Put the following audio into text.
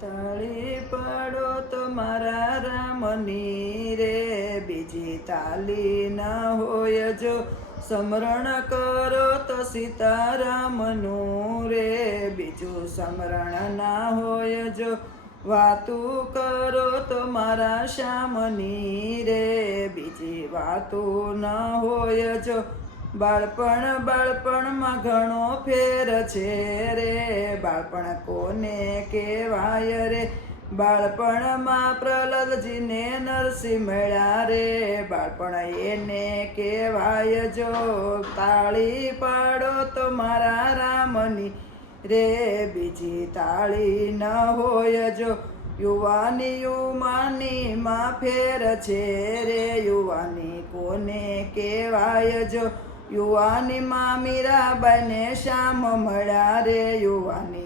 તાળી પાડો તો મારા રામની રે, બીજી તાલી ના હોય જો સ્મરણ કરો તો સીતારામનું રે, બીજું સ્મરણ ના હોય જો વાતું કરો તો મારા શ્યામની રે, બીજી વાતું ન હોય જો બાળપણમાં ઘણો ફેર છે રે, બાળપણ કોને કહેવાય રે, બાળપણમાં પ્રહલાદજીને નરસિંહ મળ્યા રે, બાળપણ એને કહેવાય જો તાળી પાડો તો મારા રામની રે, બીજી તાળી ન હોય જો યુવાનીમાં ફેર છે રે, યુવાની કોને કહેવાય જો યુવાનીમાં મીરાબાઈને શ્યામ મળ્યા રે, યુવાની